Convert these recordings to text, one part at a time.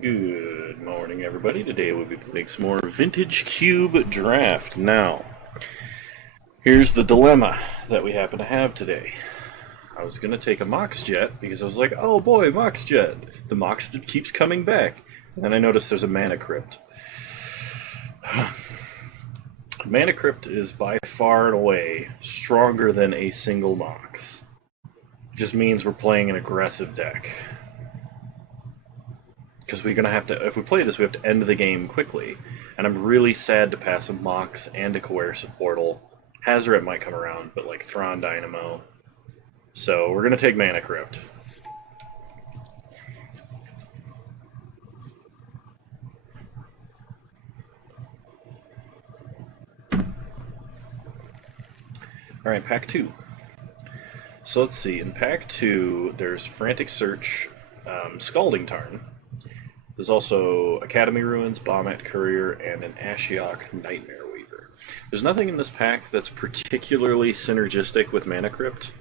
Good morning, everybody. Today we'll be playing some more Vintage Cube Draft. Now, here's the dilemma that we happen to have today. I was going to take a Mox Jet because I was like, oh boy, Mox Jet. The Mox that keeps coming back. And then I noticed there's a Mana Crypt. Mana Crypt is by far and away stronger than a single Mox. It just means we're playing an aggressive deck. Because we're going to have to, if we play this, we have to end the game quickly. And I'm really sad to pass a Mox and a Coercive Portal. Hazoret might come around, but like Thrawn Dynamo. So we're going to take Mana Crypt. Alright, pack 2. So let's see, in pack 2, there's Frantic Search, Scalding Tarn. There's also Academy Ruins, Baumat Courier, and an Ashiok Nightmare Weaver. There's nothing in this pack that's particularly synergistic with Mana Crypt.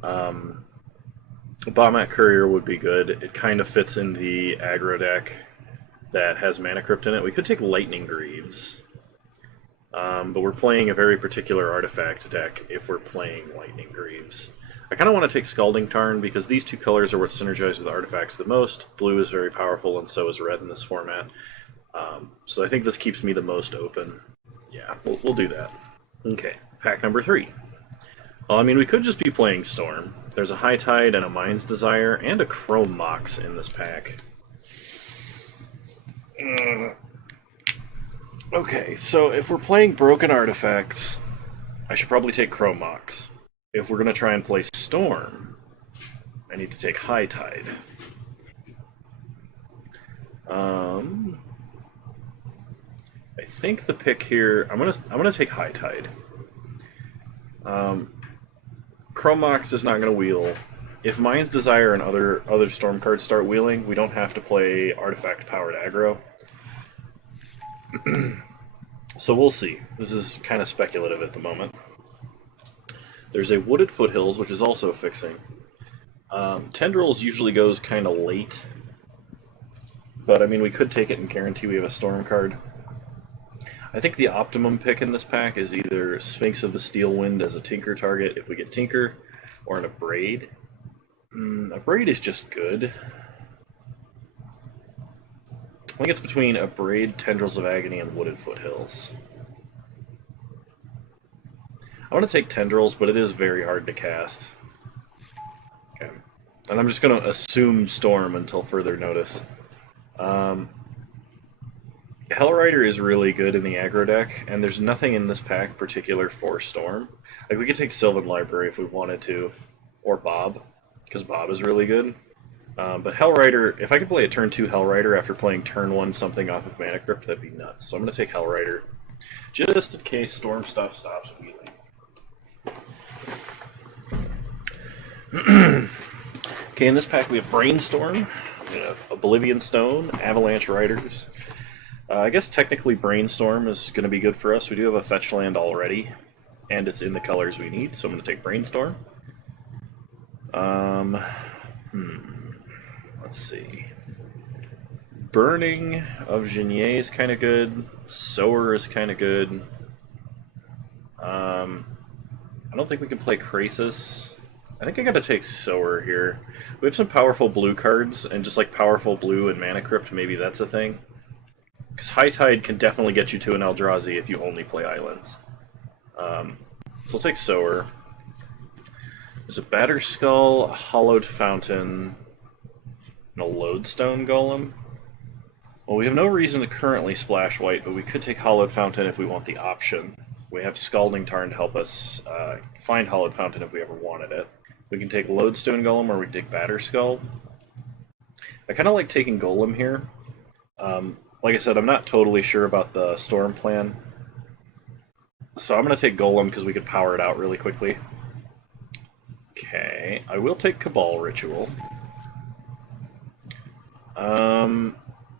Baumat Courier would be good. It kind of fits in the aggro deck that has Mana Crypt in it. We could take Lightning Greaves. But we're playing a very particular artifact deck if we're playing Lightning Greaves. I kind of want to take Scalding Tarn because these two colors are what synergize with artifacts the most. Blue is very powerful and so is red in this format. So I think this keeps me the most open. Yeah, we'll do that. Okay, pack number 3. Well, I mean, we could just be playing Storm. There's a High Tide and a Mind's Desire and a Chrome Mox in this pack. Okay, so if we're playing Broken Artifacts, I should probably take Chrome Mox. If we're going to try and play Storm, I need to take High Tide. I think the pick here, I'm gonna take High Tide. Chrome Mox is not going to wheel. If Mind's Desire and other Storm cards start wheeling, we don't have to play Artifact Powered Aggro. So we'll see. This is kind of speculative at the moment. There's a Wooded Foothills, which is also fixing. Tendrils usually goes kind of late. But, I mean, we could take it and guarantee we have a Storm card. I think the optimum pick in this pack is either Sphinx of the Steel Wind as a Tinker target if we get Tinker, or an Abrade. Abrade is just good. I think it's between Abrade, Tendrils of Agony, and Wooded Foothills. I want to take Tendrils, but it is very hard to cast. Okay. And I'm just going to assume Storm until further notice. Hellrider is really good in the aggro deck, and there's nothing in this pack particular for Storm. Like, we could take Sylvan Library if we wanted to, or Bob, because Bob is really good. But Hellrider, if I could play a turn 2 Hellrider after playing turn 1 something off of Mana Crypt, that'd be nuts. So I'm going to take Hellrider, just in case Storm stuff stops wheeling. Okay, in this pack we have Brainstorm, we have Oblivion Stone, Avalanche Riders. I guess technically Brainstorm is going to be good for us. We do have a fetch land already, and it's in the colors we need, so I'm going to take Brainstorm. Let's see. Burning of Genier is kind of good. Sower is kind of good. I don't think we can play Krasis. I think I gotta take Sower here. We have some powerful blue cards, and just like powerful blue and Mana Crypt, maybe that's a thing. Because High Tide can definitely get you to an Eldrazi if you only play islands. So I'll take Sower. There's a Batterskull, a Hollowed Fountain, and a Lodestone Golem. Well, we have no reason to currently splash white, but we could take Hollowed Fountain if we want the option. We have Scalding Tarn to help us find Hollowed Fountain if we ever wanted it. We can take Lodestone Golem, or we can take Batterskull. I kind of like taking Golem here. Like I said, I'm not totally sure about the Storm plan. So I'm going to take Golem because we could power it out really quickly. Okay, I will take Cabal Ritual.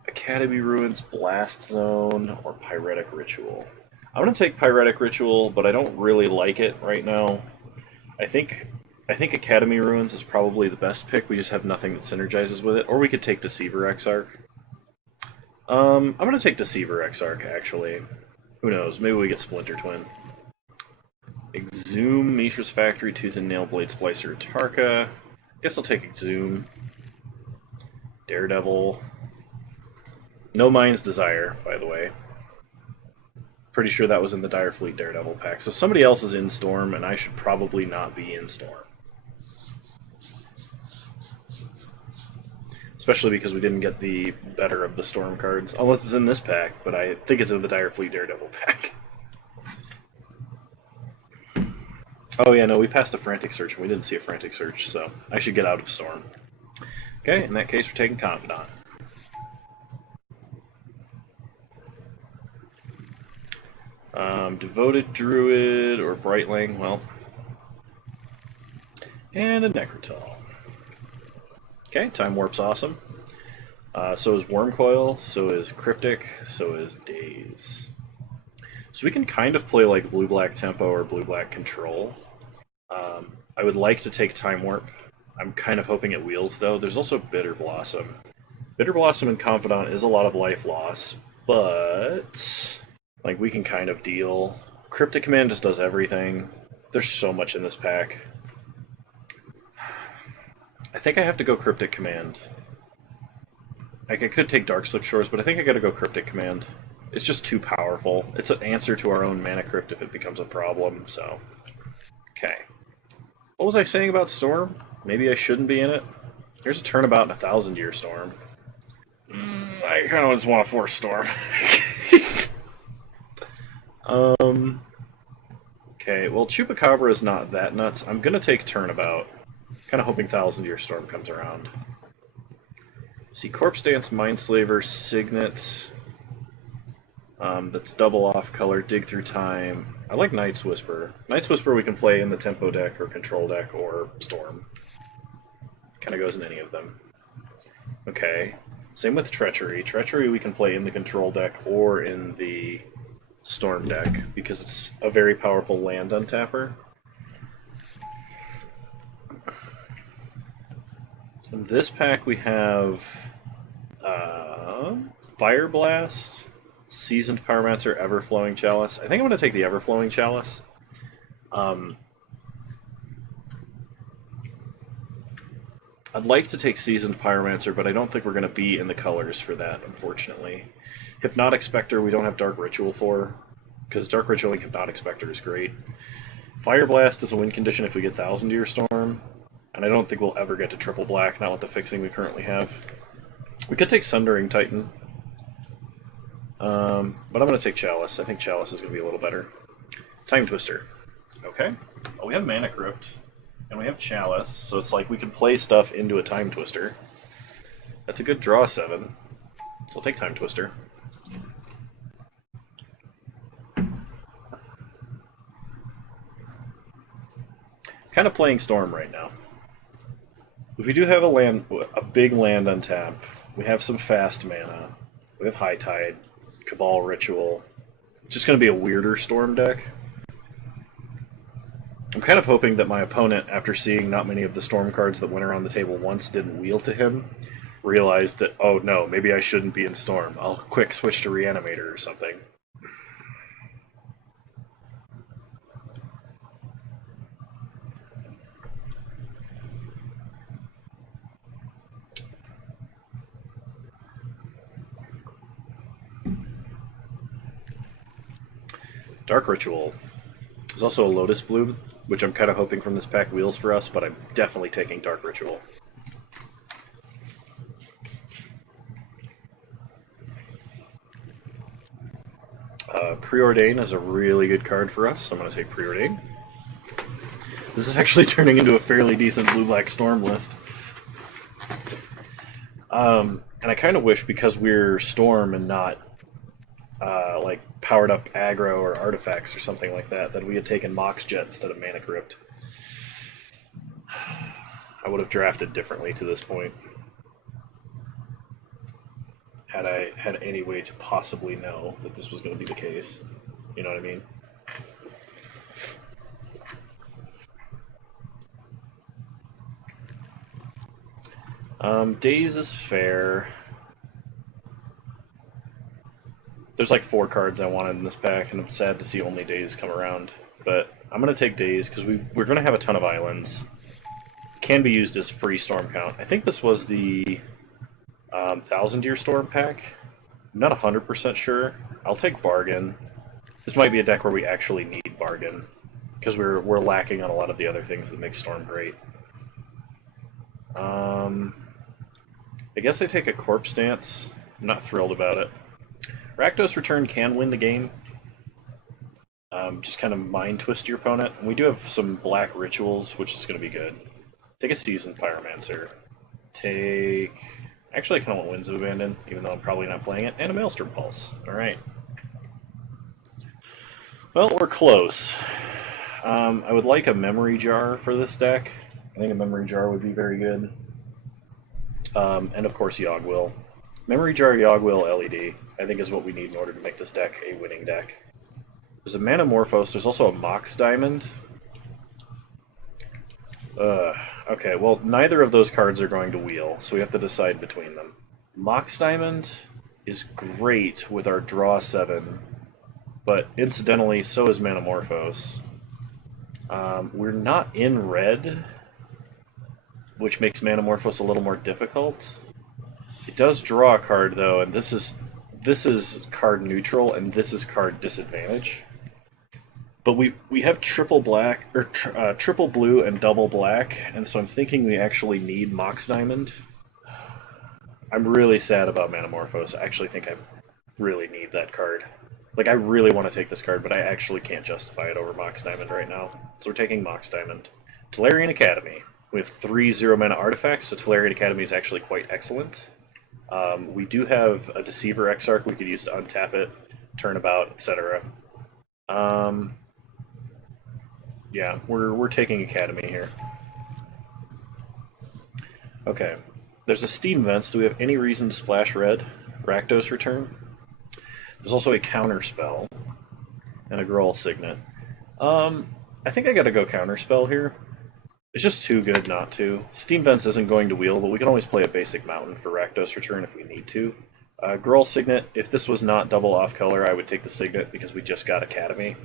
Academy Ruins, Blast Zone, or Pyretic Ritual. I'm going to take Pyretic Ritual, but I don't really like it right now. I think Academy Ruins is probably the best pick. We just have nothing that synergizes with it. Or we could take Deceiver Exarch. I'm gonna take Deceiver Exarch, actually. Who knows? Maybe we get Splinter Twin. Exhume, Mishra's Factory, Tooth and Nail, Blade Splicer, Tarka. Guess I'll take Exhume. Daredevil. No Mind's Desire, by the way. Pretty sure that was in the Dire Fleet Daredevil pack. So somebody else is in Storm, and I should probably not be in Storm. Especially because we didn't get the better of the Storm cards. Unless it's in this pack, but I think it's in the Dire Fleet Daredevil pack. Oh yeah, no, we passed a Frantic Search, and we didn't see a Frantic Search, so I should get out of Storm. Okay, in that case, we're taking Confidant. Devoted Druid or Brightling, well. And a Necrotal. Okay, Time Warp's awesome. So is Wormcoil, so is Cryptic, so is Daze. So we can kind of play like blue-black tempo or blue-black control. I would like to take Time Warp. I'm kind of hoping it wheels, though. There's also Bitter Blossom. Bitter Blossom and Confidant is a lot of life loss, but like we can kind of deal. Cryptic Command just does everything. There's so much in this pack. I think I have to go Cryptic Command. Like, I could take Dark Slick Shores, but I think I gotta go Cryptic Command. It's just too powerful. It's an answer to our own Mana Crypt if it becomes a problem, so... Okay. What was I saying about Storm? Maybe I shouldn't be in it? Here's a turnabout in a 1,000-year Storm. I kind of just want to force Storm. Okay, well, Chupacabra is not that nuts. I'm gonna take Turnabout. Kind of hoping 1,000-year Storm comes around. See, Corpse Dance, Mindslaver, Signet. That's double off color, Dig Through Time. I like Night's Whisper. Night's Whisper we can play in the Tempo deck or Control deck or Storm. Kind of goes in any of them. Okay. Same with Treachery. Treachery we can play in the Control deck or in the Storm deck because it's a very powerful land untapper. In this pack we have Fire Blast, Seasoned Pyromancer, Everflowing Chalice. I think I'm going to take the Everflowing Chalice. I'd like to take Seasoned Pyromancer, but I don't think we're going to be in the colors for that, unfortunately. Hypnotic Spectre we don't have Dark Ritual for, because Dark Ritual and Hypnotic Spectre is great. Fire Blast is a win condition if we get 1,000-year Storm, and I don't think we'll ever get to triple black, not with the fixing we currently have. We could take Sundering Titan, but I'm going to take Chalice. I think Chalice is going to be a little better. Time Twister. Okay. Well, we have Mana Crypt, and we have Chalice, so it's like we can play stuff into a Time Twister. That's a good draw 7, so I'll take Time Twister. Kind of playing Storm right now. We do have a big land on tap. We have some fast mana. We have High Tide, Cabal Ritual. It's just going to be a weirder Storm deck. I'm kind of hoping that my opponent, after seeing not many of the Storm cards that went around the table once didn't wheel to him, realized that, oh no, maybe I shouldn't be in Storm. I'll quick switch to Reanimator or something. Dark Ritual. There's also a Lotus Blue, which I'm kind of hoping from this pack wheels for us, but I'm definitely taking Dark Ritual. Preordain is a really good card for us, so I'm going to take Preordain. This is actually turning into a fairly decent blue-black Storm list. And I kind of wish, because we're Storm and not like powered up aggro or artifacts or something like that, that we had taken Mox Jet instead of Mana Crypt. I would have drafted differently to this point. Had I had any way to possibly know that this was going to be the case. You know what I mean? Daze is fair. There's like 4 cards I wanted in this pack, and I'm sad to see only Days come around. But I'm going to take Days, because we're going to have a ton of islands. Can be used as free Storm Count. I think this was the 1000-Year Storm pack. I'm not 100% sure. I'll take Bargain. This might be a deck where we actually need Bargain, because we're lacking on a lot of the other things that make Storm great. I guess I take a Corpse Dance. I'm not thrilled about it. Rakdos Return can win the game. Just kind of mind twist your opponent. And we do have some black rituals, which is going to be good. Take a Seasoned Pyromancer. Take... Actually, I kind of want Winds of Abandon, even though I'm probably not playing it. And a Maelstrom Pulse. Alright. Well, we're close. I would like a Memory Jar for this deck. I think a Memory Jar would be very good. And of course, Yogg-Will. Memory Jar, Yogg-Will, LED, I think is what we need in order to make this deck a winning deck. There's a Manamorphose, there's also a Mox Diamond. Okay, well, neither of those cards are going to wheel, so we have to decide between them. Mox Diamond is great with our draw 7, but incidentally, so is Manamorphose. We're not in red, which makes Manamorphose a little more difficult. It does draw a card, though, and this is card neutral, and this is card disadvantage. But we have triple black, or triple blue and double black, and so I'm thinking we actually need Mox Diamond. I'm really sad about Manamorphose. I actually think I really need that card. Like, I really want to take this card, but I actually can't justify it over Mox Diamond right now. So we're taking Mox Diamond. Tolarian Academy. We have 3 0-mana artifacts, so Tolarian Academy is actually quite excellent. We do have a Deceiver Exarch we could use to untap it, Turnabout, etc. Yeah, we're taking Academy here. Okay. There's a Steam Vents. Do we have any reason to splash red? Rakdos Return. There's also a Counterspell and a Gruul Signet. I think I gotta go Counterspell here. It's just too good not to. Steam Vents isn't going to wheel, but we can always play a basic Mountain for Rakdos Return if we need to. Gruul Signet, if this was not double off-color, I would take the Signet because we just got Academy,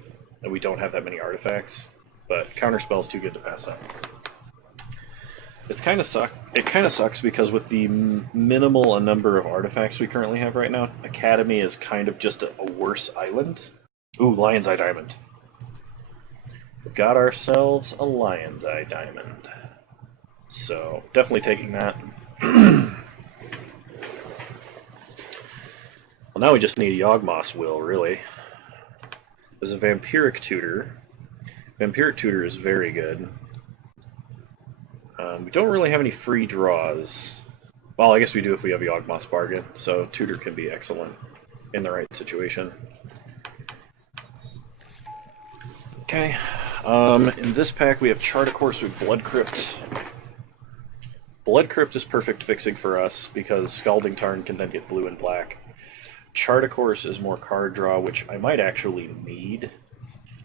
and we don't have that many artifacts. But Counterspell is too good to pass up. It kind of sucks because with the minimal number of artifacts we currently have right now, Academy is kind of just a worse island. Ooh, Lion's Eye Diamond. We've got ourselves a Lion's Eye Diamond. So, definitely taking that. Well, now we just need a Yawgmoth's Will, really. There's a Vampiric Tutor. Vampiric Tutor is very good. We don't really have any free draws. Well, I guess we do if we have Yawgmoth's Bargain, so Tutor can be excellent in the right situation. Okay. In this pack we have Chart a Course with Blood Crypt. Blood Crypt is perfect fixing for us because Scalding Tarn can then get blue and black. Chart a Course is more card draw, which I might actually need.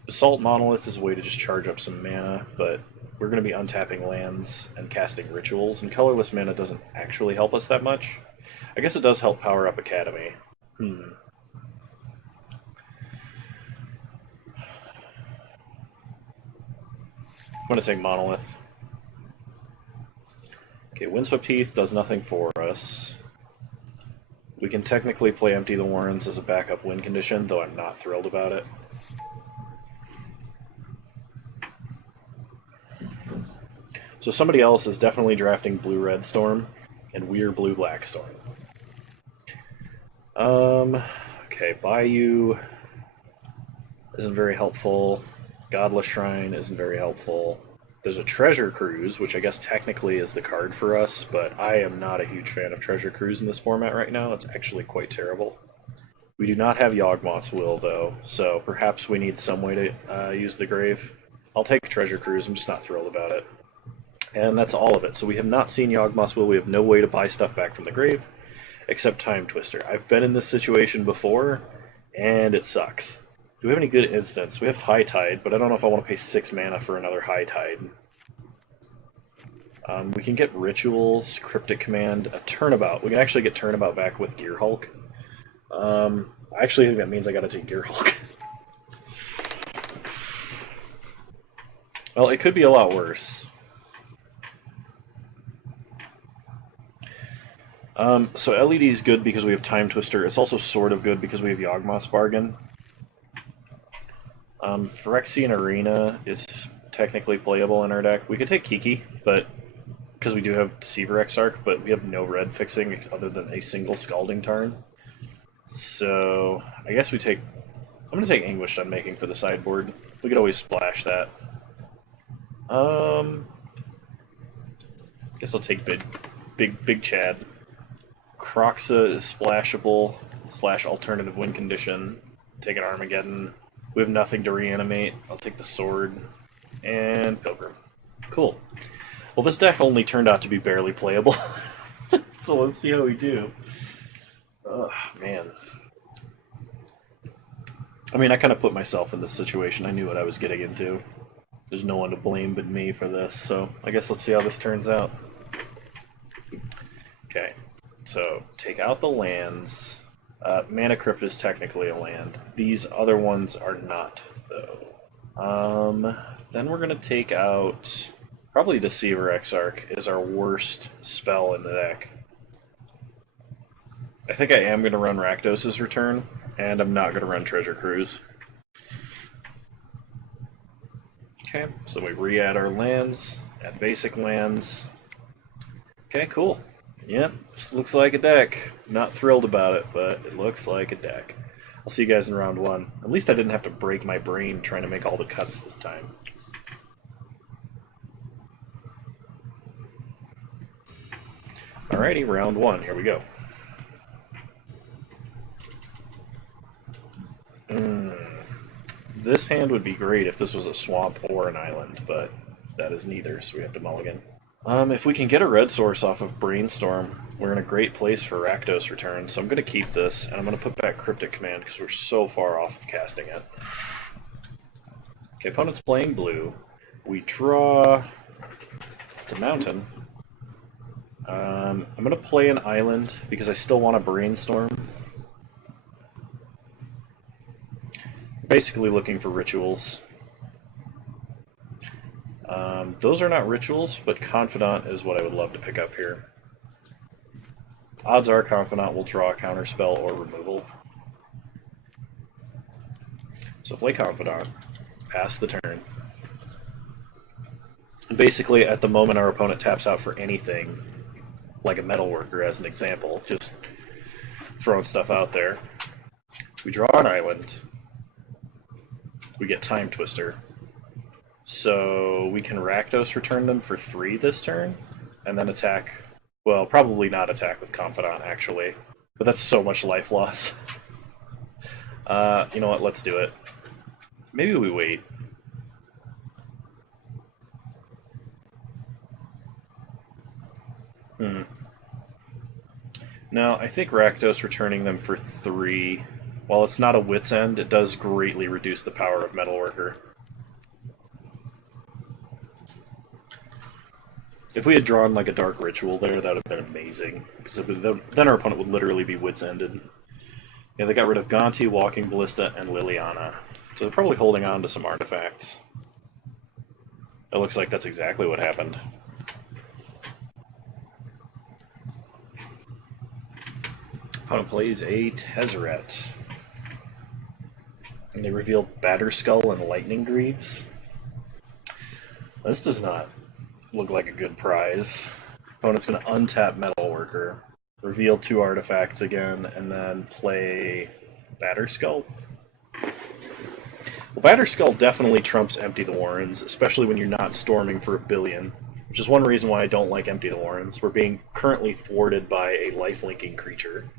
Assault Monolith is a way to just charge up some mana, but we're going to be untapping lands and casting rituals, and colorless mana doesn't actually help us that much. I guess it does help power up Academy. I'm going to take Monolith. Okay, Windswept Heath does nothing for us. We can technically play Empty the Warrens as a backup win condition, though I'm not thrilled about it. So somebody else is definitely drafting Blue-Red Storm, and we're Blue-Black Storm. Okay, Bayou isn't very helpful. Godless Shrine isn't very helpful. There's a Treasure Cruise, which I guess technically is the card for us, but I am not a huge fan of Treasure Cruise in this format right now. It's actually quite terrible. We do not have Yawgmoth's Will, though, so perhaps we need some way to use the Grave. I'll take Treasure Cruise, I'm just not thrilled about it. And that's all of it. So we have not seen Yawgmoth's Will. We have no way to buy stuff back from the grave, except Time Twister. I've been in this situation before, and it sucks. Do we have any good instants? We have High Tide, but I don't know if I want to pay 6 mana for another High Tide. We can get Rituals, Cryptic Command, a Turnabout. We can actually get Turnabout back with Gear Hulk. I actually think that means I gotta take Gearhulk. Well, it could be a lot worse. So LED is good because we have Time Twister. It's also sort of good because we have Yawgmoth's Bargain. Phyrexian Arena is technically playable in our deck. We could take Kiki, but because we do have Deceiver Exarch, but we have no red fixing other than a single Scalding Tarn. So I guess we take... I'm going to take Anguished Unmaking for the sideboard. We could always splash that. Guess I'll take Big Chad. Kroxa is splashable, / alternative win condition. Take an Armageddon. We have nothing to reanimate. I'll take the Sword. And Pilgrim. Cool. Well, this deck only turned out to be barely playable. So let's see how we do. Oh, man. I mean, I kind of put myself in this situation. I knew what I was getting into. There's no one to blame but me for this, so I guess let's see how this turns out. Okay, so take out the lands. Mana Crypt is technically a land. These other ones are not, though. Then we're going to take out... Probably Deceiver Exarch is our worst spell in the deck. I think I am going to run Rakdos' Return, and I'm not going to run Treasure Cruise. Okay, so we re-add our lands, add basic lands. Okay, cool. Yep, this looks like a deck. Not thrilled about it, but it looks like a deck. I'll see you guys in round 1. At least I didn't have to break my brain trying to make all the cuts this time. Alrighty, round 1, here we go. This hand would be great if this was a swamp or an island, but that is neither, so we have to mulligan. If we can get a red source off of Brainstorm, we're in a great place for Rakdos Return, so I'm going to keep this, and I'm going to put back Cryptic Command because we're so far off of casting it. Okay, opponent's playing blue. We draw... It's a mountain. I'm going to play an island because I still want to Brainstorm. Basically looking for rituals. Those are not rituals, but Confidant is what I would love to pick up here. Odds are Confidant will draw a counterspell or removal. So play Confidant, pass the turn. Basically, at the moment our opponent taps out for anything, like a Metalworker as an example, just throwing stuff out there. We draw an island. We get Time Twister. So we can Rakdos Return them for 3 this turn, and then attack. Well, probably not attack with Confidant, actually. But that's so much life loss. You know what, let's do it. Maybe we wait. Now, I think Rakdos returning them for 3, while it's not a Wit's End, it does greatly reduce the power of Metalworker. If we had drawn like a Dark Ritual there, that would have been amazing. Because then our opponent would literally be Wit's Ended. Yeah, they got rid of Gonti, Walking Ballista, and Liliana. So they're probably holding on to some artifacts. It looks like that's exactly what happened. Opponent plays a Tezzeret. And they reveal Batterskull and Lightning Greaves. This does not look like a good prize. Opponent's going to untap Metalworker, reveal 2 artifacts again, and then play Batterskull. Well, Batterskull definitely trumps Empty the Warrens, especially when you're not storming for a billion, which is one reason why I don't like Empty the Warrens. We're being currently thwarted by a lifelinking creature.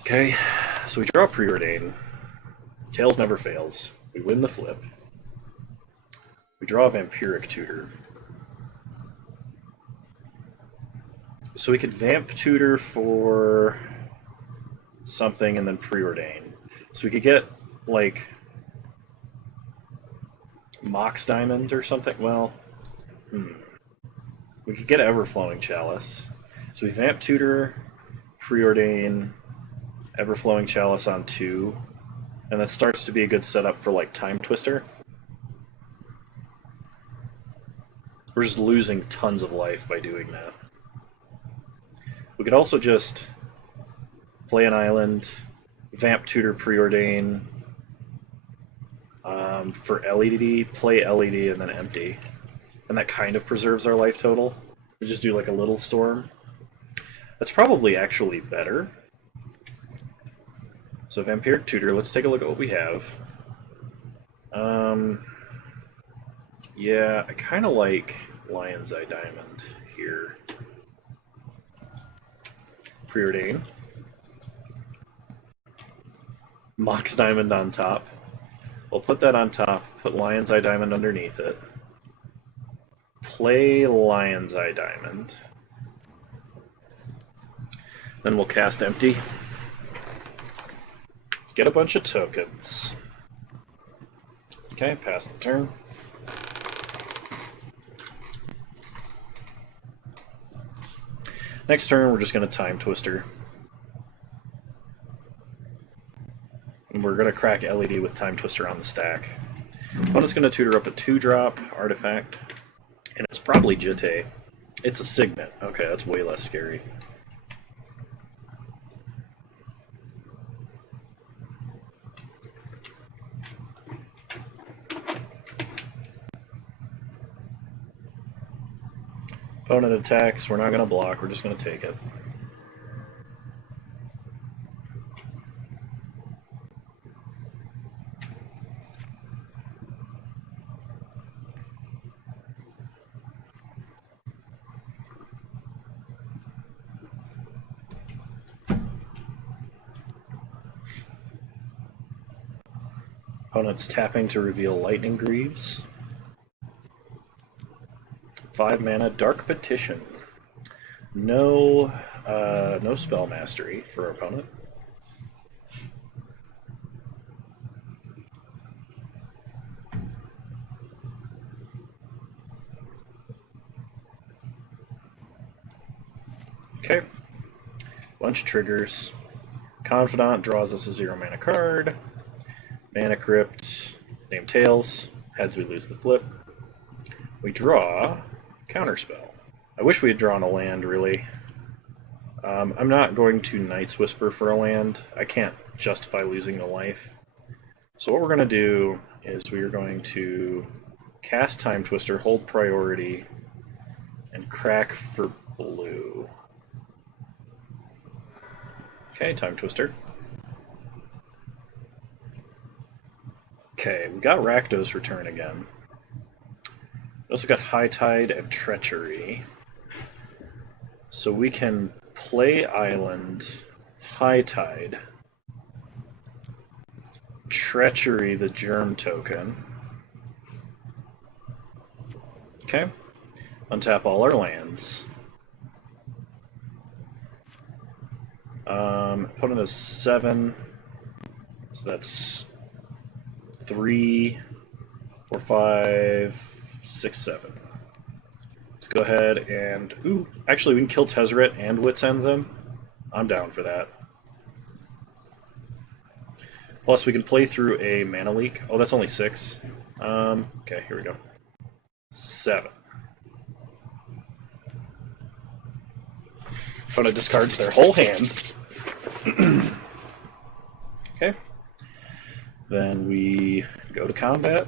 Okay, so we draw Preordain. Tails never fails. We win the flip. We draw a Vampiric Tutor. So we could Vamp Tutor for something and then Preordain. So we could get, like, Mox Diamond or something. Well, we could get Everflowing Chalice. So we Vamp Tutor, Preordain, Ever-flowing Chalice on 2. And that starts to be a good setup for, like, Time Twister. We're just losing tons of life by doing that. We could also just play an island, Vamp Tutor Preordain for LED, play LED, and then empty. And that kind of preserves our life total. We just do like a little storm. That's probably actually better. So Vampiric Tutor, let's take a look at what we have. Yeah, I kind of like Lion's Eye Diamond here. Preordain. Mox Diamond on top. We'll put that on top, put Lion's Eye Diamond underneath it. Play Lion's Eye Diamond. Then we'll cast Empty. Get a bunch of tokens. Okay, pass the turn. Next turn, we're just going to Time Twister. And we're going to crack LED with Time Twister on the stack. Opponent's going to tutor up a 2-drop artifact. And it's probably Jitte. It's a Signet. Okay, that's way less scary. Opponent attacks, we're not going to block, we're just going to take it. Opponent's tapping to reveal Lightning Greaves. 5 mana, Dark Petition. No spell mastery for our opponent. Okay. Bunch of triggers. Confidant draws us a 0 mana card. Mana Crypt, name Tails. Heads, we lose the flip. We draw Counterspell. I wish we had drawn a land, really. I'm not going to Night's Whisper for a land. I can't justify losing a life. So what we're going to do is we are going to cast Time Twister, hold priority, and crack for blue. Okay, Time Twister. Okay, we got Rakdos Return again. We also got High Tide and Treachery. So we can play Island, High Tide, Treachery the Germ token. Okay. Untap all our lands. Opponent has 7. So that's 3, 4, 5, 6, 7. Let's go ahead and... Ooh, actually we can kill Tezzeret and Wits End them. I'm down for that. Plus we can play through a Mana Leak. Oh, that's only 6. Okay, here we go. 7. Opponent discards their whole hand. Okay. Then we go to combat.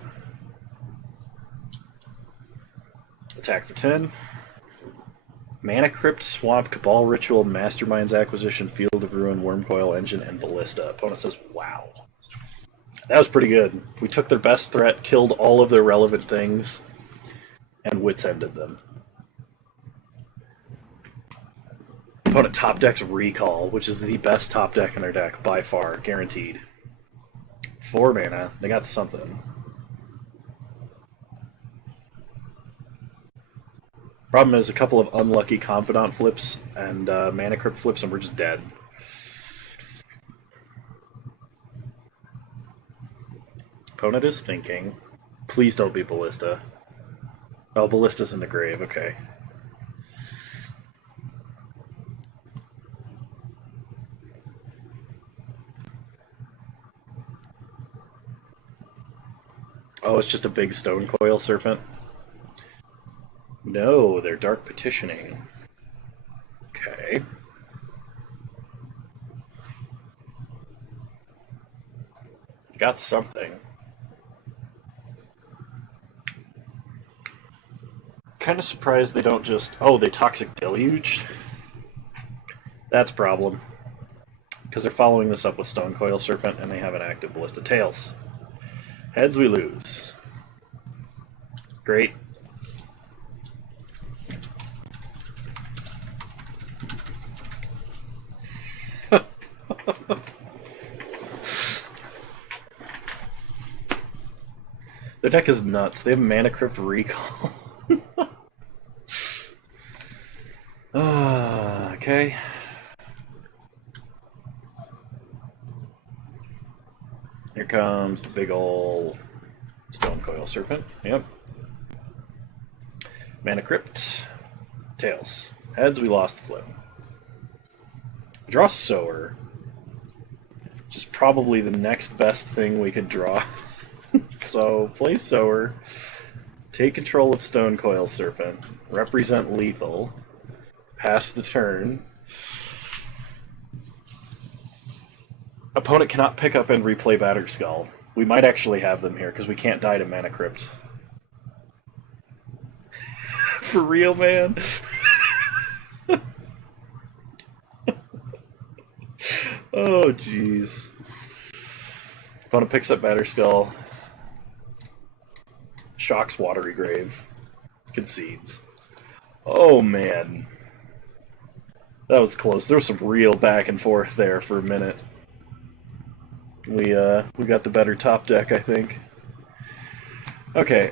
Attack for 10. Mana Crypt, Swamp, Cabal Ritual, Mastermind's Acquisition, Field of Ruin, Wormcoil Engine, and Ballista. Opponent says, wow. That was pretty good. We took their best threat, killed all of their relevant things, and Wits Ended them. Opponent top deck's Recall, which is the best top deck in their deck, by far, guaranteed. 4 mana, they got something. Problem is a couple of unlucky Confidant flips and Mana Crypt flips and we're just dead. Opponent is thinking. Please don't be Ballista. Oh, Ballista's in the grave, okay. Oh, it's just a big stone coil serpent? No, they're dark petitioning. Okay. Got something. Kind of surprised they don't just... Oh, they Toxic Deluge? That's a problem. Because they're following this up with Stone Coil Serpent, and they have an active Ballista. Tails. Heads, we lose. Great. Their deck is nuts. They have Mana Crypt Recall. Okay. Here comes the big ol' Stone Coil Serpent. Yep. Mana Crypt. Tails. Heads, we lost the flip. Draw Sower. Which is probably the next best thing we could draw. So, play Sower. Take control of Stone Coil Serpent. Represent lethal. Pass the turn. Opponent cannot pick up and replay Batterskull. We might actually have them here, because we can't die to Mana Crypt. For real, man? Oh, jeez. Opponent picks up Batterskull. Shocks Watery Grave. Concedes. Oh, man. That was close. There was some real back and forth there for a minute. We got the better top deck, I think. Okay,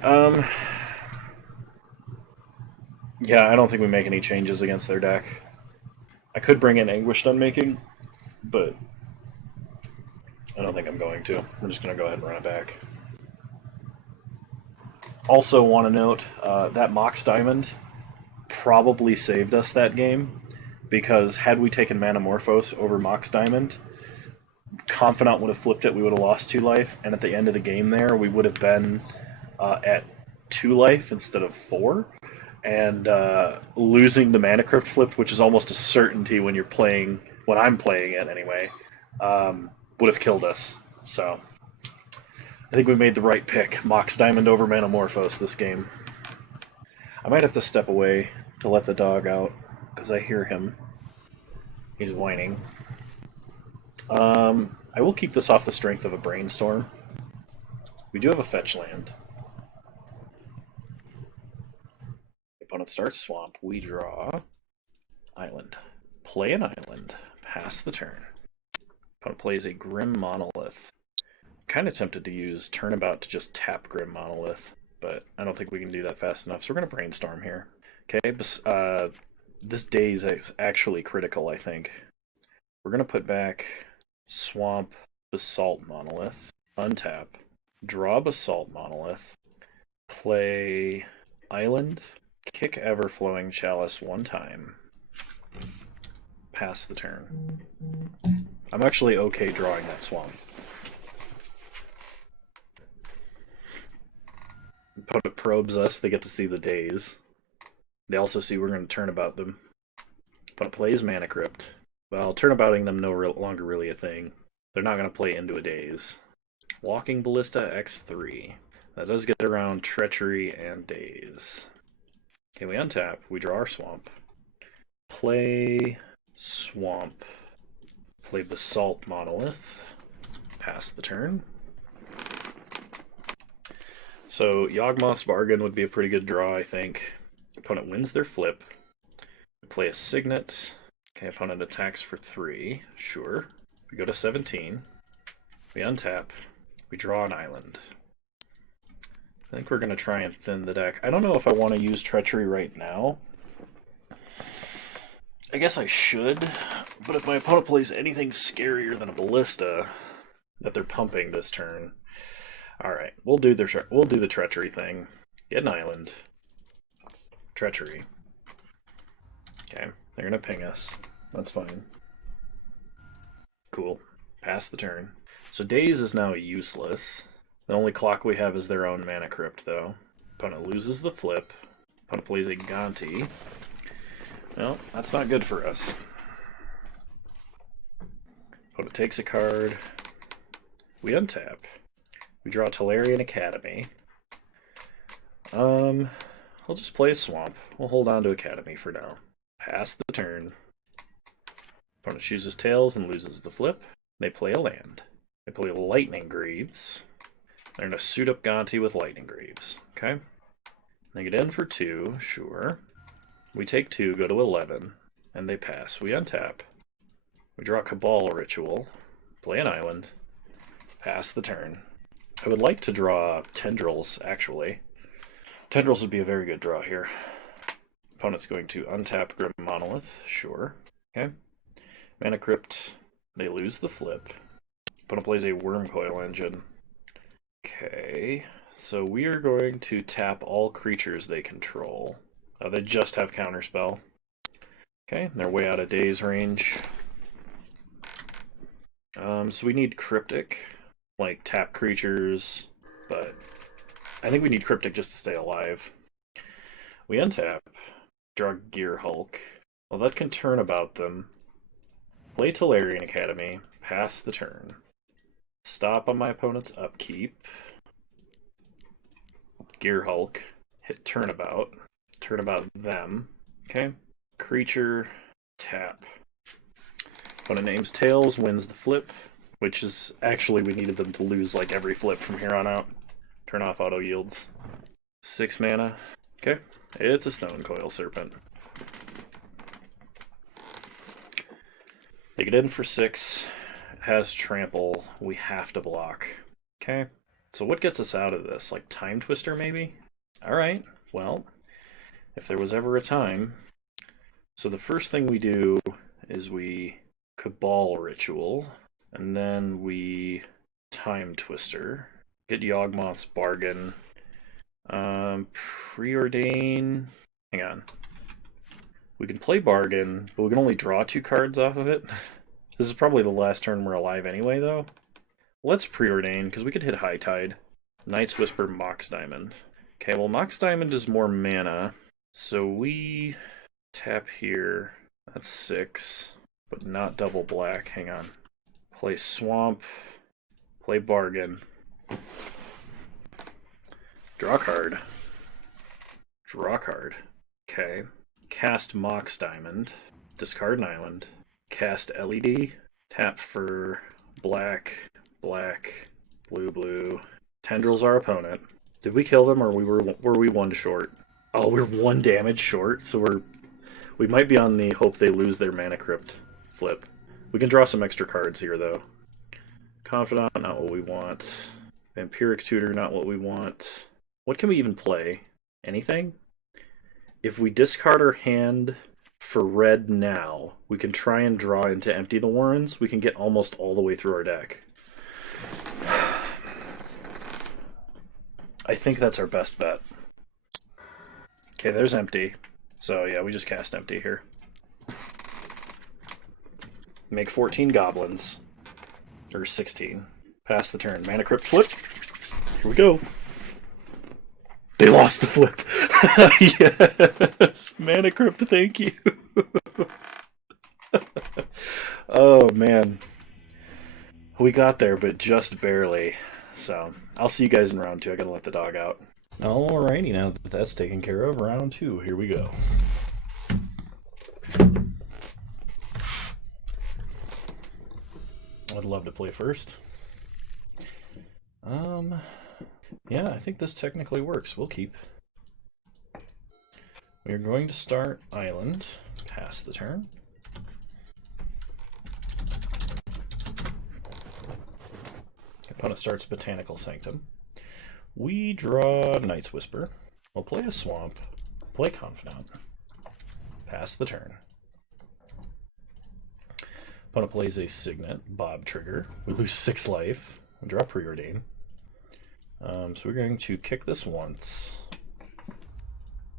yeah, I don't think we make any changes against their deck. I could bring in Anguished Unmaking, but I don't think I'm going to. I'm just going to go ahead and run it back. Also want to note, that Mox Diamond probably saved us that game, because had we taken Manamorphose over Mox Diamond, Confidant would have flipped it, we would have lost 2 life, and at the end of the game there, we would have been at 2 life instead of 4, and losing the Mana Crypt flip, which is almost a certainty when you're playing, when I'm playing it anyway, would have killed us. So, I think we made the right pick. Mox Diamond over Manamorphose this game. I might have to step away to let the dog out, because I hear him. He's whining. I will keep this off the strength of a Brainstorm. We do have a fetch land. Opponent starts Swamp. We draw Island. Play an Island. Pass the turn. Opponent plays a Grim Monolith. Kind of tempted to use Turnabout to just tap Grim Monolith, but I don't think we can do that fast enough, so we're going to Brainstorm here. Okay, this Daze is actually critical, I think. We're going to put back Swamp Basalt Monolith, untap, draw Basalt Monolith, play Island, kick Everflowing Chalice 1 time, pass the turn. I'm actually okay drawing that Swamp. Opponent probes us, they get to see the Daze. They also see we're going to Turnabout them. Opponent plays Mana Crypt. Well, Turnabouting them no longer really a thing. They're not going to play into a Daze. Walking Ballista X3. That does get around Treachery and Daze. Okay, we untap. We draw our Swamp. Play Swamp. Play Basalt Monolith. Pass the turn. So Yawgmoth's Bargain would be a pretty good draw, I think. Opponent wins their flip. We play a Signet. Okay, opponent attacks for 3. Sure. We go to 17. We untap. We draw an Island. I think we're going to try and thin the deck. I don't know if I want to use Treachery right now. I guess I should, but if my opponent plays anything scarier than a Ballista that they're pumping this turn, alright, we'll do the Treachery thing. Get an Island. Treachery. Okay, they're going to ping us. That's fine. Cool. Pass the turn. So Daze is now useless. The only clock we have is their own mana crypt, though. Opponent loses the flip. Opponent plays a Gonti. Well, that's not good for us. Opponent takes a card. We untap. We draw Tolarian Academy. We'll just play a Swamp. We'll hold on to Academy for now. Pass the turn. Opponent chooses Tails and loses the flip. They play a land. They play Lightning Greaves. They're going to suit up Gonti with Lightning Greaves. Okay? They get in for 2, sure. We take 2, go to 11, and they pass. We untap. We draw Cabal Ritual, play an island, pass the turn. I would like to draw Tendrils, actually. Tendrils would be a very good draw here. Opponent's going to untap Grim Monolith, sure. Okay. Mana Crypt, they lose the flip. Opponent plays a Wormcoil Engine. Okay, so we are going to tap all creatures they control. They just have Counterspell. Okay, they're way out of Daze range. So we need Cryptic, like tap creatures, but I think we need Cryptic just to stay alive. We untap, draw Gear Hulk. Well, that can turn about them. Play Tolarian Academy, pass the turn. Stop on my opponent's upkeep. Gear Hulk, hit Turnabout. Turnabout them. Okay. Creature, tap. Opponent names Tails, wins the flip, which is actually we needed them to lose like every flip from here on out. Turn off auto yields. 6 mana. Okay. It's a Stonecoil Serpent. They get in for 6. It has trample. We have to block. Okay. So what gets us out of this? Like Time Twister, maybe? Alright. Well, if there was ever a time. So the first thing we do is we Cabal Ritual. And then we Time Twister. Get Yawgmoth's Bargain. Preordain. Hang on. We can play Bargain, but we can only draw 2 cards off of it. This is probably the last turn we're alive anyway, though. Let's Preordain, because we could hit High Tide. Knight's Whisper, Mox Diamond. Okay, well, Mox Diamond is more mana, so we tap here. That's 6, but not double black. Hang on. Play Swamp. Play Bargain. Draw card. Draw card. Okay. Cast Mox Diamond. Discard an island. Cast LED. Tap for black, black, blue, blue. Tendrils our opponent. Did we kill them or were we 1 short? Oh, we're 1 damage short, so we might be on the hope they lose their Mana Crypt flip. We can draw some extra cards here though. Confidant, not what we want. Vampiric Tutor, not what we want. What can we even play? Anything? If we discard our hand for red now, we can try and draw into Empty the Warrens. We can get almost all the way through our deck. I think that's our best bet. Okay, there's Empty. So yeah, we just cast Empty here. Make 14 goblins. Or 16. Pass the turn. Mana Crypt flip. Here we go. They lost the flip. Yes, Mana Crypt, thank you. Oh man, we got there, but just barely. So I'll see you guys in round 2. I gotta let the dog out. Alrighty, now that that's taken care of, round 2. Here we go. I'd love to play first. Yeah, I think this technically works. We'll keep. We're going to start Island. Pass the turn. Opponent starts Botanical Sanctum. We draw Knight's Whisper. We'll play a Swamp. Play Confidant. Pass the turn. Opponent plays a Signet. Bob Trigger. We lose 6 life. We draw Preordain. So we're going to kick this once,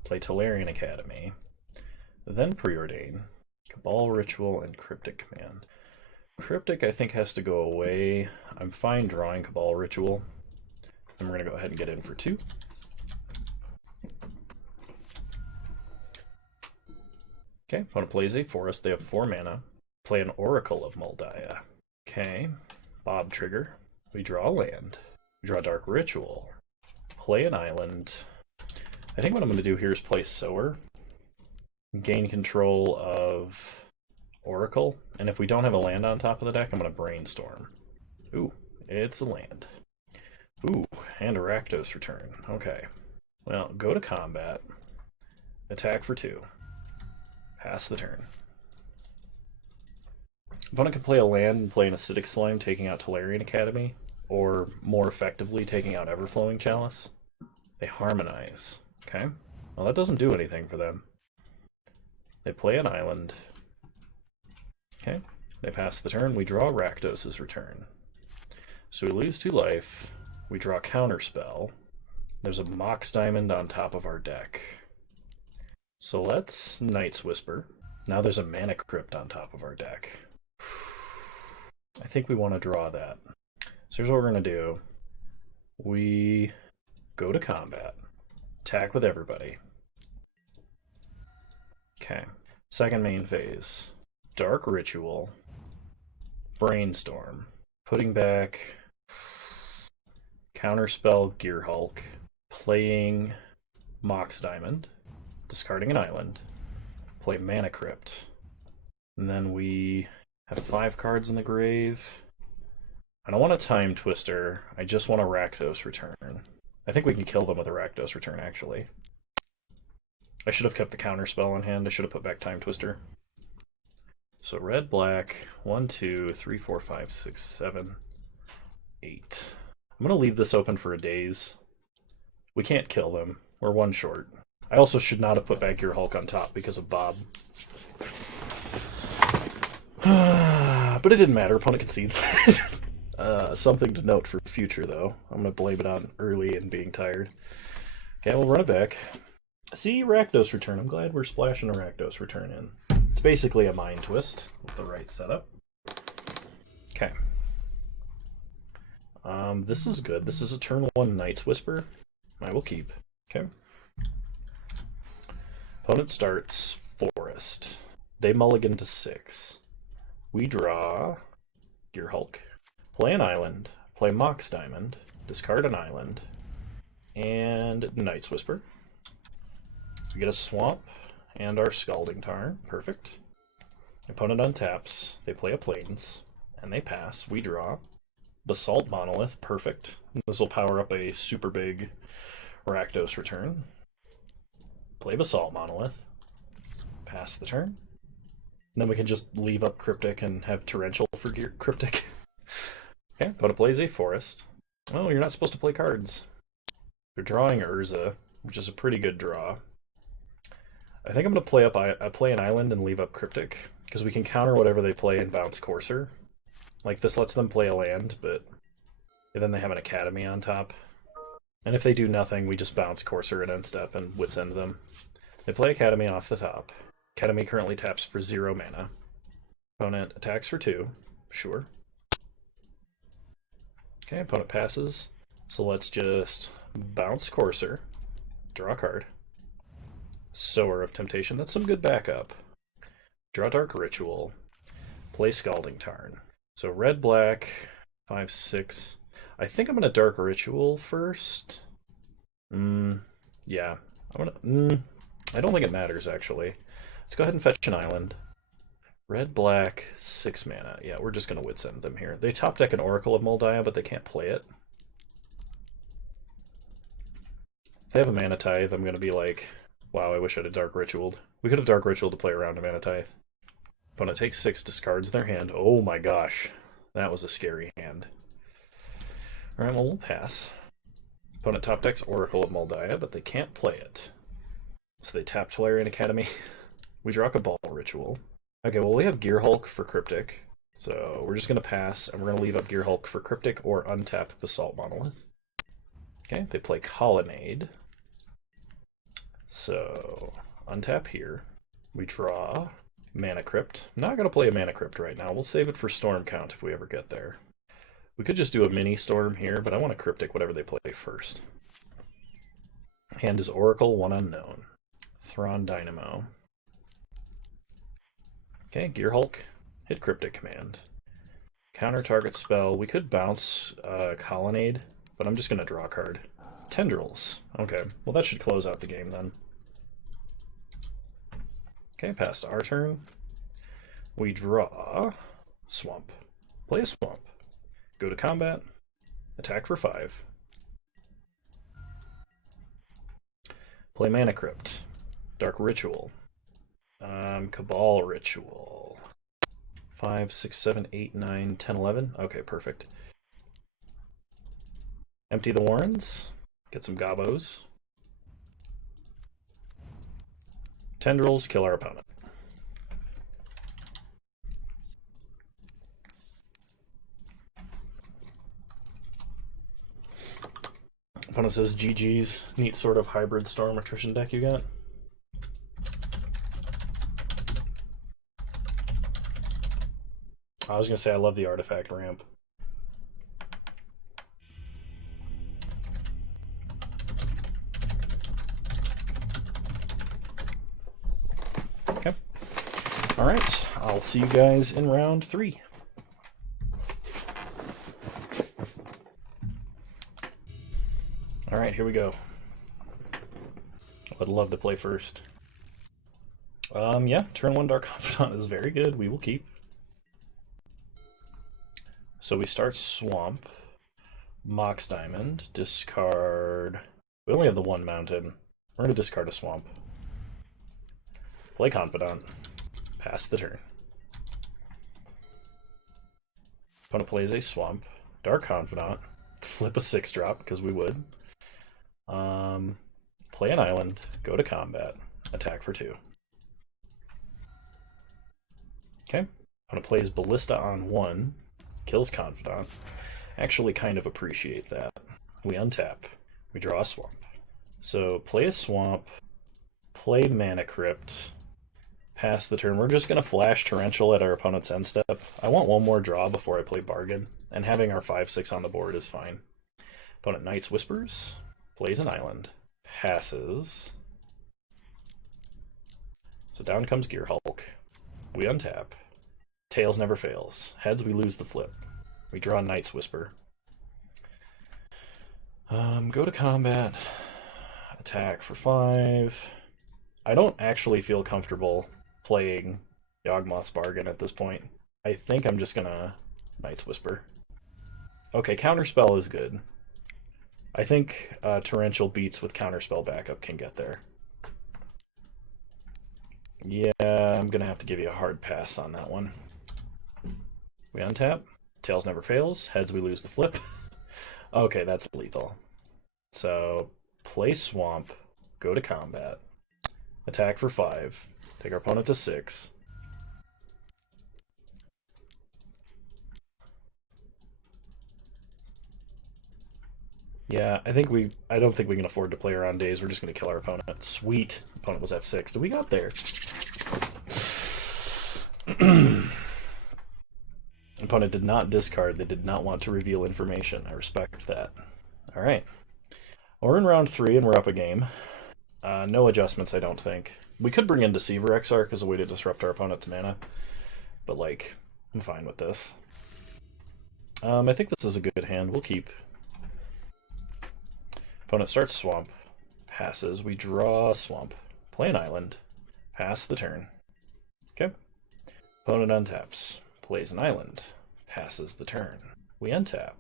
play Tolarian Academy, then Preordain, Cabal Ritual, and Cryptic Command. Cryptic, I think, has to go away. I'm fine drawing Cabal Ritual. And we're going to go ahead and get in for 2. Okay, opponent plays a forest. They have 4 mana. Play an Oracle of Moldiah. Okay, Bob trigger. We draw a land. We draw Dark Ritual. Play an island. I think what I'm going to do here is play Sower. Gain control of Oracle. And if we don't have a land on top of the deck, I'm going to Brainstorm. Ooh, it's a land. Ooh, and a Rakdos return. Okay. Well, go to combat. Attack for 2. Pass the turn. Opponent can play a land and play an Acidic Slime, taking out Tolarian Academy, or more effectively, taking out Everflowing Chalice. They harmonize. Okay. Well, that doesn't do anything for them. They play an island. Okay. They pass the turn. We draw Rakdos' return. So we lose 2 life. We draw Counterspell. There's a Mox Diamond on top of our deck. So let's Night's Whisper. Now there's a Mana Crypt on top of our deck. I think we want to draw that. So here's what we're going to do. We go to combat. Attack with everybody. Okay. Second main phase. Dark Ritual. Brainstorm. Putting back Counterspell Gear Hulk. Playing Mox Diamond. Discarding an island. Play Mana Crypt. And then we have 5 cards in the grave. I don't want a Time Twister. I just want a Rakdos return. I think we can kill them with a Rakdos return, actually. I should have kept the Counterspell on hand. I should have put back Time Twister. So red, black, 1, 2, 3, 4, 5, 6, 7, 8. I'm going to leave this open for a daze. We can't kill them. We're 1 short. I also should not have put back your Hulk on top because of Bob. But it didn't matter. Opponent concedes. Something to note for future, though. I'm going to blame it on early and being tired. Okay, we'll run it back. See, Rakdos return. I'm glad we're splashing a Rakdos return in. It's basically a mind twist with the right setup. Okay. This is good. This is a turn 1 Night's Whisper. I will keep. Okay. Opponent starts Forest. They mulligan to 6. We draw Gear Hulk. Play an island. Play Mox Diamond. Discard an island. And Night's Whisper. We get a Swamp and our Scalding Tarn. Perfect. Opponent untaps. They play a Plains. And they pass. We draw Basalt Monolith. Perfect. This will power up a super big Rakdos return. Play Basalt Monolith. Pass the turn. And then we can just leave up Cryptic and have Torrential for gear Cryptic. Okay, opponent plays a Forest. Oh, you're not supposed to play cards. They're drawing Urza, which is a pretty good draw. I think I'm going to play an island and leave up Cryptic, because we can counter whatever they play and bounce Courser. Like, this lets them play a land, but then they have an Academy on top. And if they do nothing, we just bounce Courser and end step and Wits End them. They play Academy off the top. Academy currently taps for 0 mana. Opponent attacks for 2. Sure. Okay, opponent passes. So let's just bounce Courser. Draw a card. Sower of Temptation. That's some good backup. Draw Dark Ritual. Play Scalding Tarn. So red, black, 5, 6. I think I'm going to Dark Ritual first. Yeah. I don't think it matters, actually. Let's go ahead and fetch an island. Red, black, 6 mana. Yeah, we're just going to Wits End them here. They top deck an Oracle of Moldiah, but they can't play it. If they have a Mana Tithe, I'm going to be like, wow, I wish I'd have Dark Ritualed. We could have Dark Ritualed to play around a Mana Tithe. Opponent takes 6, discards their hand. Oh my gosh. That was a scary hand. Alright, well, we'll pass. Opponent top decks Oracle of Moldiah, but they can't play it. So they tap Tolarian Academy. We draw Cabal Ritual. Okay, well, we have Gear Hulk for Cryptic. So we're just going to pass, and we're going to leave up Gear Hulk for Cryptic or untap Basalt Monolith. Okay, they play Colonnade. So untap here. We draw Mana Crypt. I'm not going to play a Mana Crypt right now. We'll save it for Storm Count if we ever get there. We could just do a mini storm here, but I want to cryptic whatever they play first. Hand is Oracle, one unknown. Thrawn Dynamo. Okay, Gear Hulk. Hit cryptic command. Counter target spell. We could bounce Colonnade, but I'm just going to draw a card. Tendrils. Okay, well that should close out the game then. Okay, past our turn. We draw Swamp. Play a Swamp. Go to combat. Attack for 5. Play Mana Crypt. Dark Ritual. Cabal Ritual. 5, 6, 7, 8, 9, 10, 11. Okay, perfect. Empty the Warrens. Get some Gobos. Tendrils, kill our opponent. Opponent says GG's. Neat sort of hybrid Storm Attrition deck you got. I was going to say I love the artifact ramp. Okay. Alright, I'll see you guys in round 3. Alright, here we go. I would love to play first. Yeah, turn 1 Dark Confidant is very good. We will keep. So we start Swamp, Mox Diamond, discard. We only have the 1 mounted. We're going to discard a Swamp. Play Confidant. Pass the turn. Opponent plays a Swamp, Dark Confidant, flip a 6-drop, because we would. Play an island, go to combat, attack for 2. Okay. Opponent plays Ballista on 1. Kills Confidant. Actually kind of appreciate that. We untap. We draw a Swamp. So play a Swamp, play Mana Crypt, pass the turn. We're just going to flash Torrential at our opponent's end step. I want 1 more draw before I play Bargain, and having our 5/6 on the board is fine. Opponent Knight's Whispers, plays an island, passes. So down comes Gear Hulk. We untap. Tails never fails. Heads, we lose the flip. We draw Knight's Whisper. Go to combat. Attack for 5. I don't actually feel comfortable playing Yawgmoth's Bargain at this point. I think I'm just gonna Knight's Whisper. Okay, Counterspell is good. I think Torrential beats with Counterspell backup can get there. Yeah, I'm gonna have to give you a hard pass on that one. We untap. Tails never fails. Heads, we lose the flip. Okay, that's lethal. So, play Swamp. Go to combat. Attack for 5. Take our opponent to 6. Yeah, I don't think we can afford to play around days. We're just going to kill our opponent. Sweet. Opponent was F6. Did we got there? Opponent did not discard. They did not want to reveal information. I respect that. All right. We're in round 3 and we're up a game. No adjustments, I don't think. We could bring in Deceiver Exarch as a way to disrupt our opponent's mana, but like, I'm fine with this. I think this is a good hand. We'll keep. Opponent starts Swamp, passes. We draw Swamp, play an island, pass the turn. Okay. Opponent untaps, plays an island, passes the turn. We untap,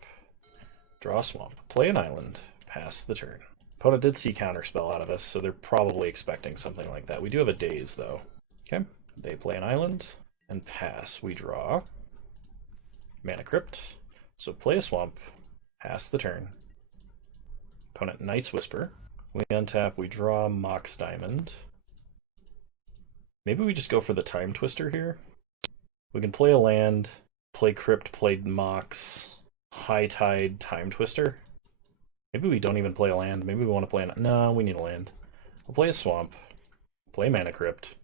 draw Swamp, play an island, pass the turn. Opponent did see Counterspell out of us, so they're probably expecting something like that. We do have a Daze, though. Okay. They play an island and pass. We draw Mana Crypt. So play a Swamp, pass the turn. Opponent Knight's Whisper. We untap, we draw Mox Diamond. Maybe we just go for the Time Twister here. We can play a land, play Crypt, play Mox, High Tide, Time Twister. Maybe we don't even play a land. Maybe we want to play an... No, we need a land. We'll play a Swamp, play Mana Crypt,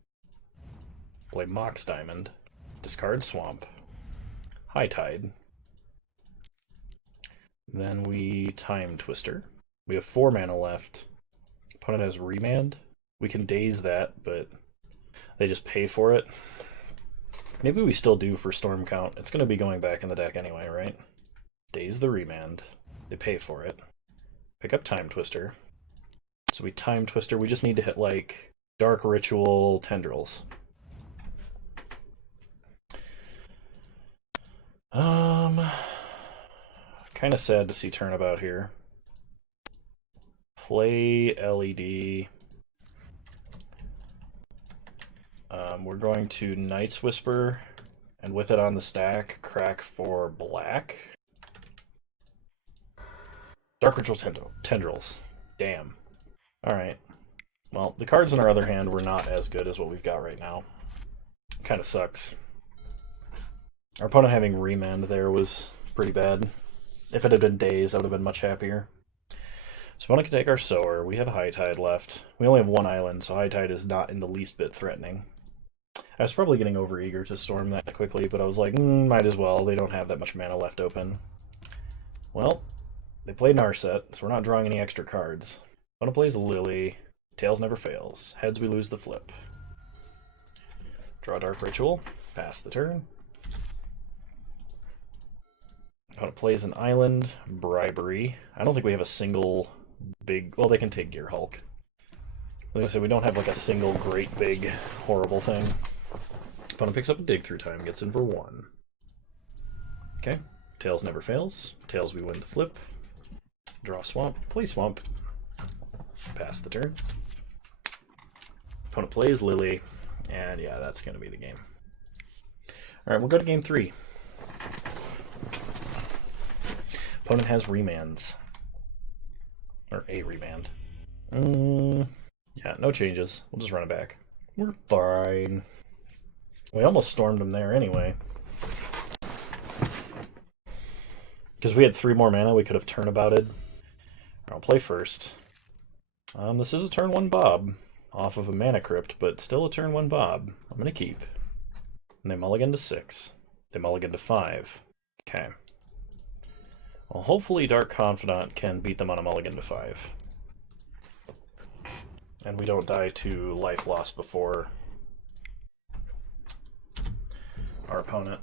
play Mox Diamond, discard Swamp, High Tide, Then we Time Twister. We have 4 mana left. Opponent has Remand. We can daze that, but they just pay for it. Maybe we still do for Storm Count. It's going to be going back in the deck anyway, right? Daze the Remand. They pay for it. Pick up Time Twister. So we Time Twister. We just need to hit, like, Dark Ritual Tendrils. Kind of sad to see Turnabout here. Play LED. We're going to Night's Whisper, and with it on the stack, crack for black. Dark Ritual Tendrils. Damn. Alright. Well, the cards in our other hand were not as good as what we've got right now. Kind of sucks. Our opponent having Remand there was pretty bad. If it had been Daze, I would have been much happier. So opponent can take our Sower. We have High Tide left. We only have 1 island, so High Tide is not in the least bit threatening. I was probably getting overeager to storm that quickly, but I was like, might as well. They don't have that much mana left open. Well, they played Narset, so we're not drawing any extra cards. Opponent plays Lily. Tails never fails. Heads, we lose the flip. Draw Dark Ritual. Pass the turn. Opponent plays an island. Bribery. I don't think we have a single big... Well, they can take Gear Hulk. Like I said, we don't have like a single great big horrible thing. Opponent picks up a Dig Through Time, gets in for 1. Okay. Tails never fails. Tails, we win the flip. Draw Swamp. Play Swamp. Pass the turn. Opponent plays Lily. And yeah, that's going to be the game. Alright, we'll go to game 3. Opponent has Remands. Or a Remand. Yeah, no changes. We'll just run it back. We're fine. We almost stormed him there anyway. Because if we had 3 more mana, we could have turnabouted. I'll play first. This is a turn 1 Bob. Off of a Mana Crypt, but still a turn 1 Bob. I'm going to keep. And they mulligan to 6. They mulligan to 5. Okay. Well, hopefully Dark Confidant can beat them on a mulligan to 5. And we don't die to life loss before our opponent.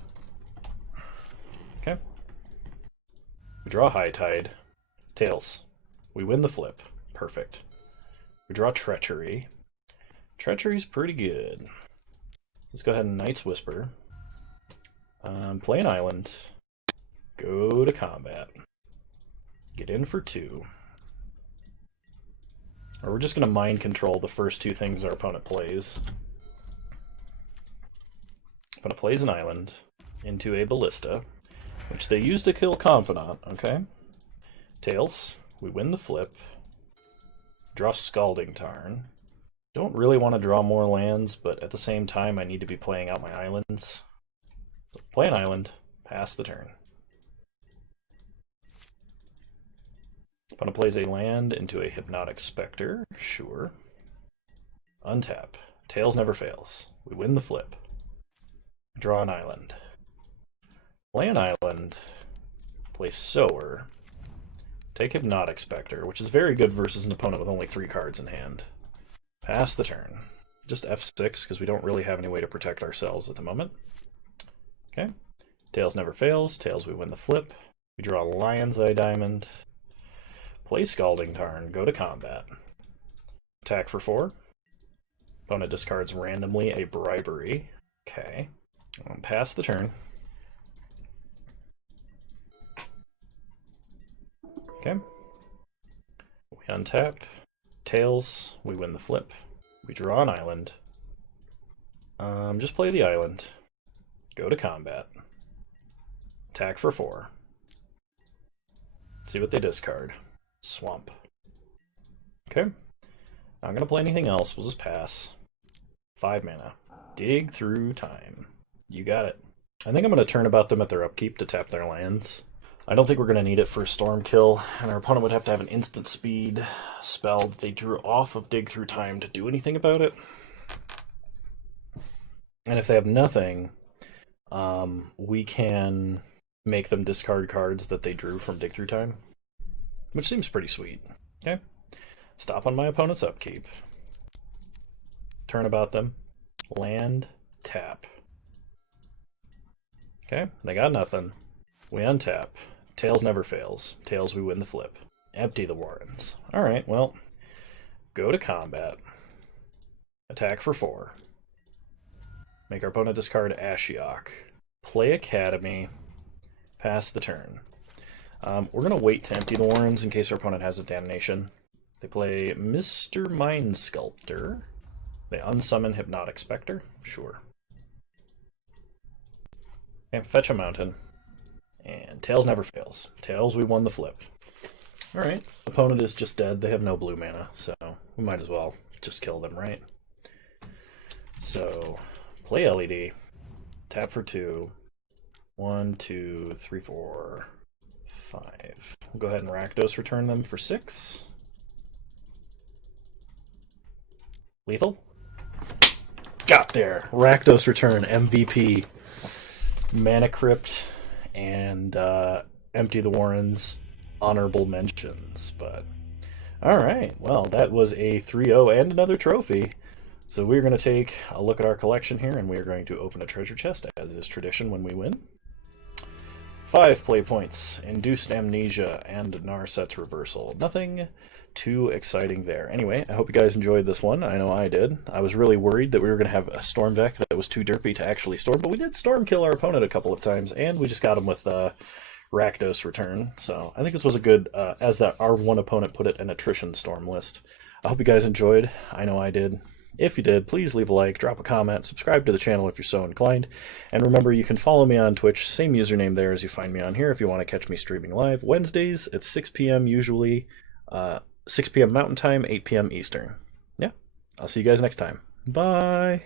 Okay. We draw High Tide. Tails. We win the flip. Perfect. We draw Treachery. Treachery's pretty good. Let's go ahead and Night's Whisper. Play an island. Go to combat. Get in for 2. Or we're just going to mind control the first 2 things our opponent plays. Opponent plays an island into a Ballista, which they use to kill Confidant, okay? Tails, we win the flip. Draw Scalding Tarn. Don't really want to draw more lands, but at the same time I need to be playing out my islands. So play an island, pass the turn. Opponent plays a land into a Hypnotic Spectre, sure. Untap. Tails never fails. We win the flip. Draw an island. Play an island. Play Sower. Take Hypnotic Spectre, which is very good versus an opponent with only 3 cards in hand. Pass the turn. Just F6, because we don't really have any way to protect ourselves at the moment. Okay. Tails never fails. Tails, we win the flip. We draw Lion's Eye Diamond. Play Scalding Tarn. Go to combat. Attack for 4. Opponent discards randomly a Bribery. Okay. Pass the turn. Okay. We untap. Tails, we win the flip. We draw an island. Just play the island. Go to combat. Attack for 4. See what they discard. Swamp. Okay. Not gonna play anything else. We'll just pass. 5 mana. Dig Through Time. You got it. I think I'm gonna turn about them at their upkeep to tap their lands. I don't think we're going to need it for a Storm Kill, and our opponent would have to have an instant speed spell that they drew off of Dig Through Time to do anything about it. And if they have nothing, we can make them discard cards that they drew from Dig Through Time, which seems pretty sweet. Okay. Stop on my opponent's upkeep. Turnabout them. Land, tap. Okay, they got nothing. We untap. Tails never fails. Tails, we win the flip. Empty the Warrens. Alright, well, go to combat. Attack for 4. Make our opponent discard Ashiok. Play Academy. Pass the turn. We're going to wait to empty the Warrens in case our opponent has a Damnation. They play Mr. Mind Sculptor. They unsummon Hypnotic Spectre. Sure. Okay, fetch a mountain. And Tails never fails. Tails, we won the flip. Alright, opponent is just dead. They have no blue mana, so we might as well just kill them, right? So, play LED. Tap for 2. 1, 2, 3, 4, 5. We'll go ahead and Rakdos return them for 6. Lethal? Got there. Rakdos return, MVP. Mana Crypt and Empty the Warrens. Honorable mentions. But alright, well, that was a 3-0 and another trophy. So we're going to take a look at our collection here, and we're going to open a treasure chest, as is tradition when we win. 5 play points, Induced Amnesia, and Narset's Reversal. Nothing too exciting there. Anyway, I hope you guys enjoyed this one. I know I did. I was really worried that we were going to have a Storm deck that was too derpy to actually Storm, but we did Storm kill our opponent a couple of times, and we just got him with Rakdos return. So I think this was a good, as that our one opponent put it, an attrition Storm list. I hope you guys enjoyed. I know I did. If you did, please leave a like, drop a comment, subscribe to the channel if you're so inclined, and remember you can follow me on Twitch, same username there as you find me on here if you want to catch me streaming live. Wednesdays at 6 p.m. usually, 6 p.m. Mountain Time, 8 p.m. Eastern. Yeah, I'll see you guys next time. Bye!